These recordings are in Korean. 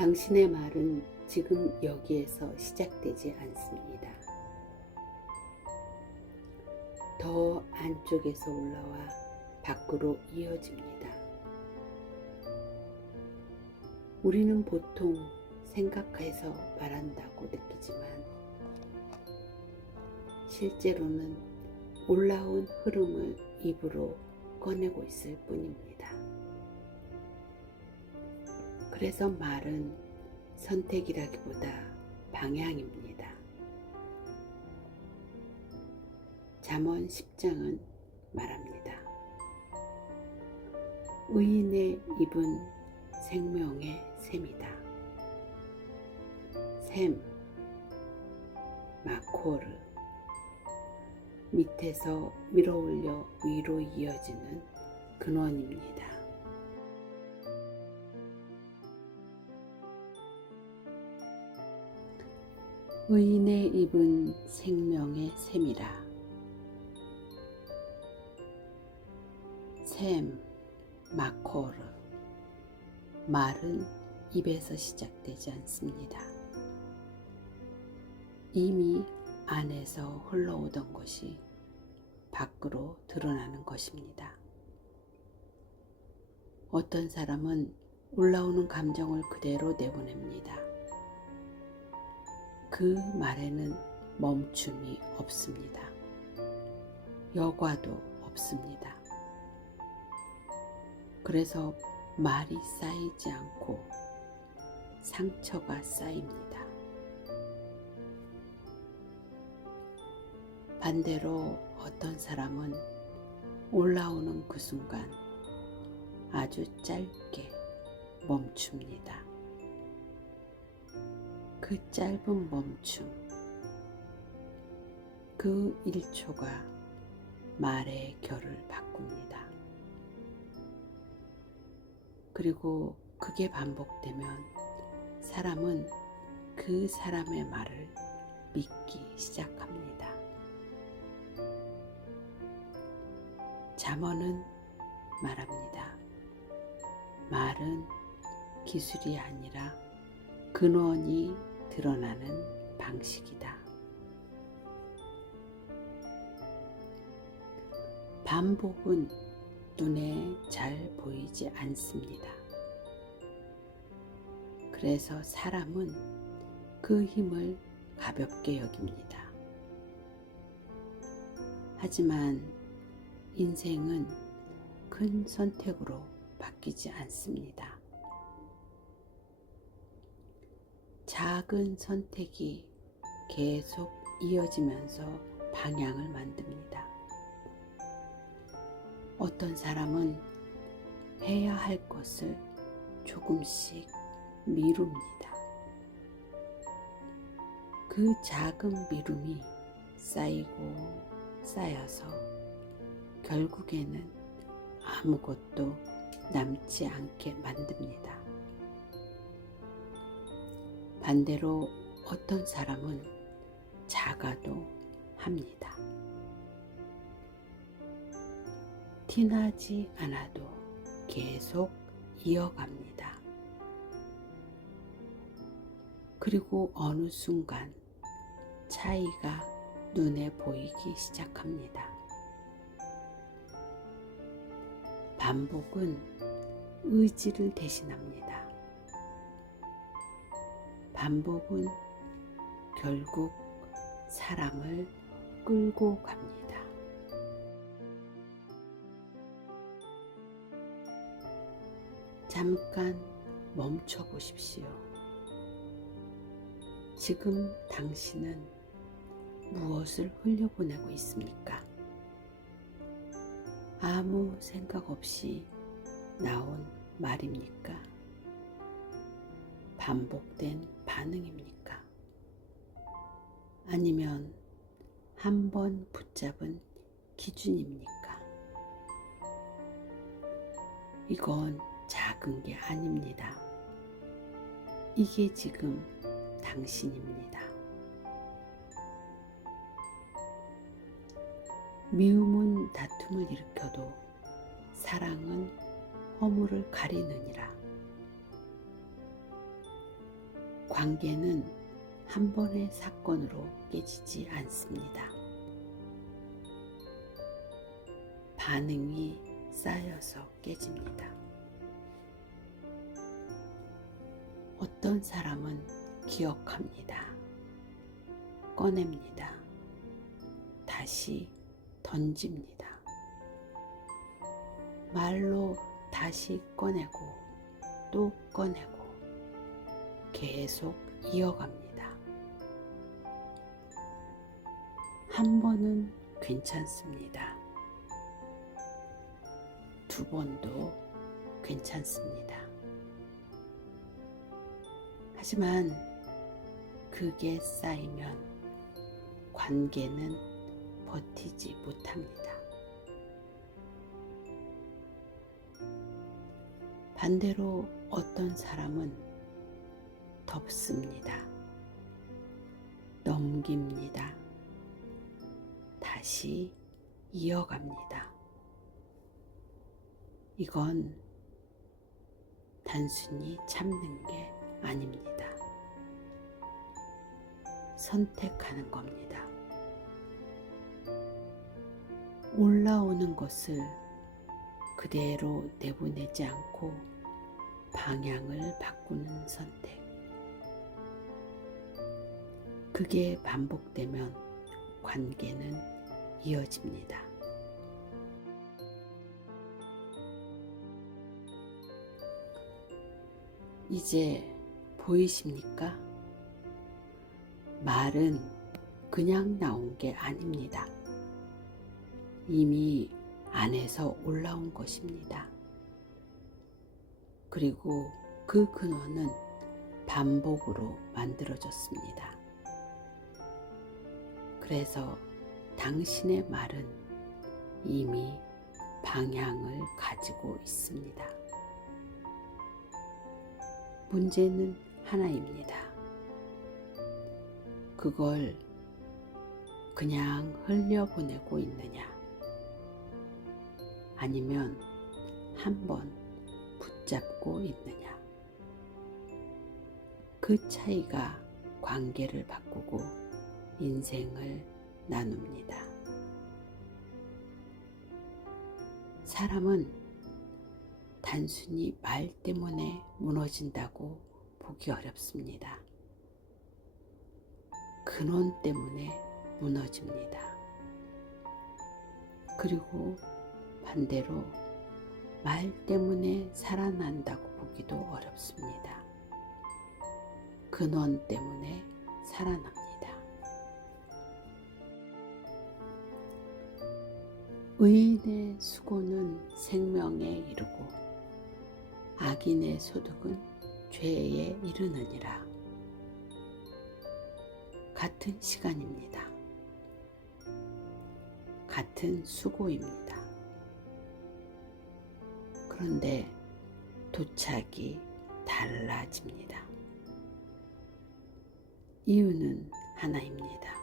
당신의 말은 지금 여기에서 시작되지 않습니다. 더 안쪽에서 올라와 밖으로 이어집니다. 우리는 보통 생각해서 말한다고 느끼지만 실제로는 올라온 흐름을 입으로 꺼내고 있을 뿐입니다. 그래서 말은 선택이라기보다 방향입니다. 잠언 10장은 말합니다. 의인의 입은 생명의 샘이다. 샘, 마코르, 밑에서 밀어올려 위로 이어지는 근원입니다. 의인의 입은 생명의 샘이라. 샘, 마코르. 말은 입에서 시작되지 않습니다. 이미 안에서 흘러오던 것이 밖으로 드러나는 것입니다. 어떤 사람은 올라오는 감정을 그대로 내보냅니다. 그 말에는 멈춤이 없습니다. 여과도 없습니다. 그래서 말이 쌓이지 않고 상처가 쌓입니다. 반대로 어떤 사람은 올라오는 그 순간 아주 짧게 멈춥니다. 그 짧은 멈춤, 그 1초가 말의 결을 바꿉니다. 그리고 그게 반복되면 사람은 그 사람의 말을 믿기 시작합니다. 잠언은 말합니다. 말은 기술이 아니라 근원이 드러나는 방식이다. 반복은 눈에 잘 보이지 않습니다. 그래서 사람은 그 힘을 가볍게 여깁니다. 하지만 인생은 큰 선택으로 바뀌지 않습니다. 작은 선택이 계속 이어지면서 방향을 만듭니다. 어떤 사람은 해야 할 것을 조금씩 미룹니다. 그 작은 미움이 쌓이고 쌓여서 결국에는 아무것도 남지 않게 만듭니다. 반대로 어떤 사람은 작아도 합니다. 티나지 않아도 계속 이어갑니다. 그리고 어느 순간 차이가 눈에 보이기 시작합니다. 반복은 의지를 대신합니다. 반복은 결국 사람을 끌고 갑니다. 잠깐 멈춰 보십시오. 지금 당신은 무엇을 흘려보내고 있습니까? 아무 생각 없이 나온 말입니까? 반복된 반응입니까? 아니면 한 번 붙잡은 기준입니까? 이건 작은 게 아닙니다. 이게 지금 당신입니다. 미움은 다툼을 일으켜도 사랑은 허물을 가리느니라. 관계는 한 번의 사건으로 깨지지 않습니다. 반응이 쌓여서 깨집니다. 어떤 사람은 기억합니다. 꺼냅니다. 다시 던집니다. 말로 다시 꺼내고 또 꺼내고 계속 이어갑니다. 한 번은 괜찮습니다. 두 번도 괜찮습니다. 하지만 그게 쌓이면 관계는 버티지 못합니다. 반대로 어떤 사람은 덮습니다. 넘깁니다. 다시 이어갑니다. 이건 단순히 참는 게 아닙니다. 선택하는 겁니다. 올라오는 것을 그대로 내보내지 않고 방향을 바꾸는 선택. 그게 반복되면 관계는 이어집니다. 이제 보이십니까? 말은 그냥 나온 게 아닙니다. 이미 안에서 올라온 것입니다. 그리고 그 근원은 반복으로 만들어졌습니다. 그래서 당신의 말은 이미 방향을 가지고 있습니다. 문제는 하나입니다. 그걸 그냥 흘려보내고 있느냐, 아니면 한번 붙잡고 있느냐. 그 차이가 관계를 바꾸고 인생을 나눕니다. 사람은 단순히 말 때문에 무너진다고 보기 어렵습니다. 근원 때문에 무너집니다. 그리고 반대로 말 때문에 살아난다고 보기도 어렵습니다. 근원 때문에 살아납니다. 의인의 수고는 생명에 이르고 악인의 소득은 죄에 이르느니라. 같은 시간입니다. 같은 수고입니다. 그런데 도착이 달라집니다. 이유는 하나입니다.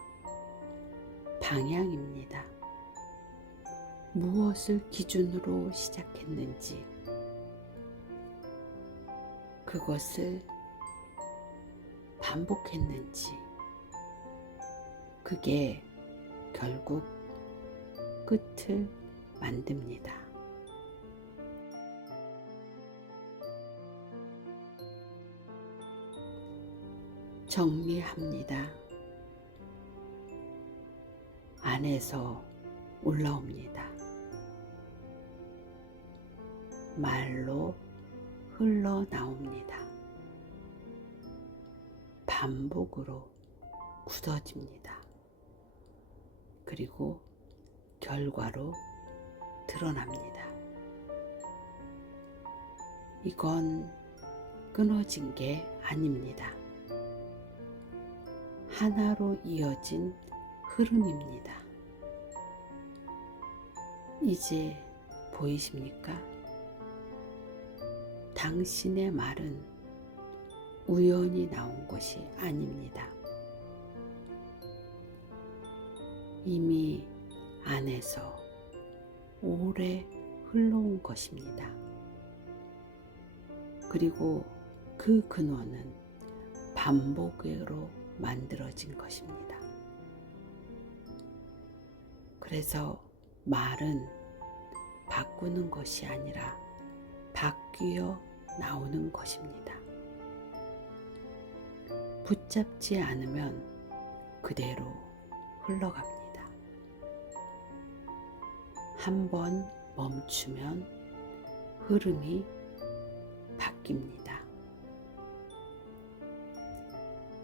방향입니다. 무엇을 기준으로 시작했는지, 그것을 반복했는지, 그게 결국 끝을 만듭니다. 정리합니다. 안에서 올라옵니다. 말로 흘러나옵니다. 반복으로 굳어집니다. 그리고 결과로 드러납니다. 이건 끊어진 게 아닙니다. 하나로 이어진 흐름입니다. 이제 보이십니까? 당신의 말은 우연히 나온 것이 아닙니다. 이미 안에서 오래 흘러온 것입니다. 그리고 그 근원은 반복으로 만들어진 것입니다. 그래서 말은 바꾸는 것이 아니라 바뀌어 나오는 것입니다. 붙잡지 않으면 그대로 흘러갑니다. 한번 멈추면 흐름이 바뀝니다.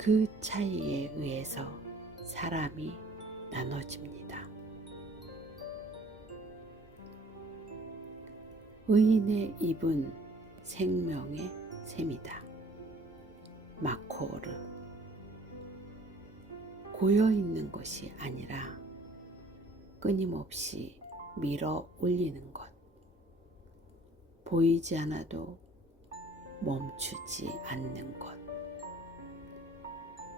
그 차이에 의해서 사람이 나눠집니다. 의인의 입은 생명의 샘이다. 마코르. 고여있는 것이 아니라 끊임없이 밀어 올리는 것. 보이지 않아도 멈추지 않는 것.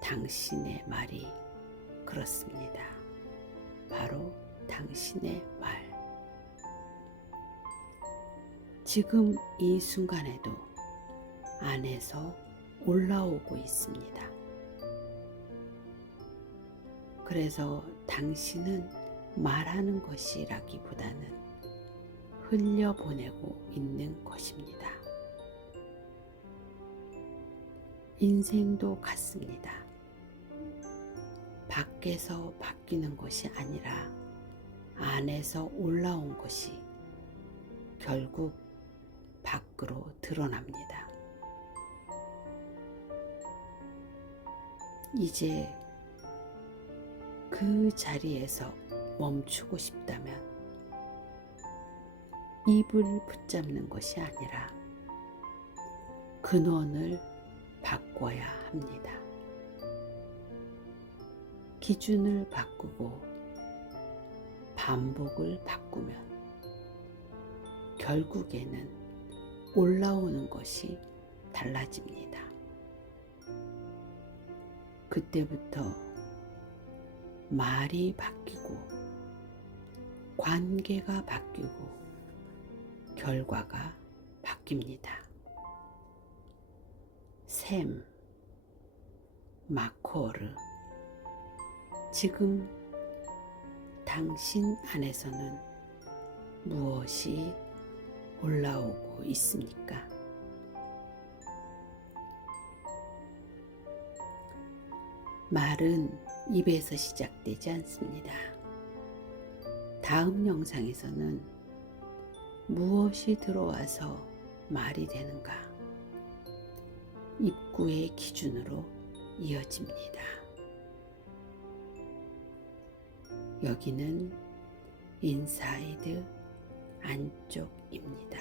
당신의 말이 그렇습니다. 바로 당신의 말. 지금 이 순간에도 안에서 올라오고 있습니다. 그래서 당신은 말하는 것이라기보다는 흘려보내고 있는 것입니다. 인생도 같습니다. 밖에서 바뀌는 것이 아니라 안에서 올라온 것이 결국 밖으로 드러납니다. 이제 그 자리에서 멈추고 싶다면 입을 붙잡는 것이 아니라 근원을 바꿔야 합니다. 기준을 바꾸고 반복을 바꾸면 결국에는 올라오는 것이 달라집니다. 그때부터 말이 바뀌고 관계가 바뀌고 결과가 바뀝니다. 샘, 마코르. 지금 당신 안에서는 무엇이 올라오고 있습니까? 말은 입에서 시작되지 않습니다. 다음 영상에서는 무엇이 들어와서 말이 되는가? 입구의 기준으로 이어집니다. 여기는 인사이드 안쪽입니다.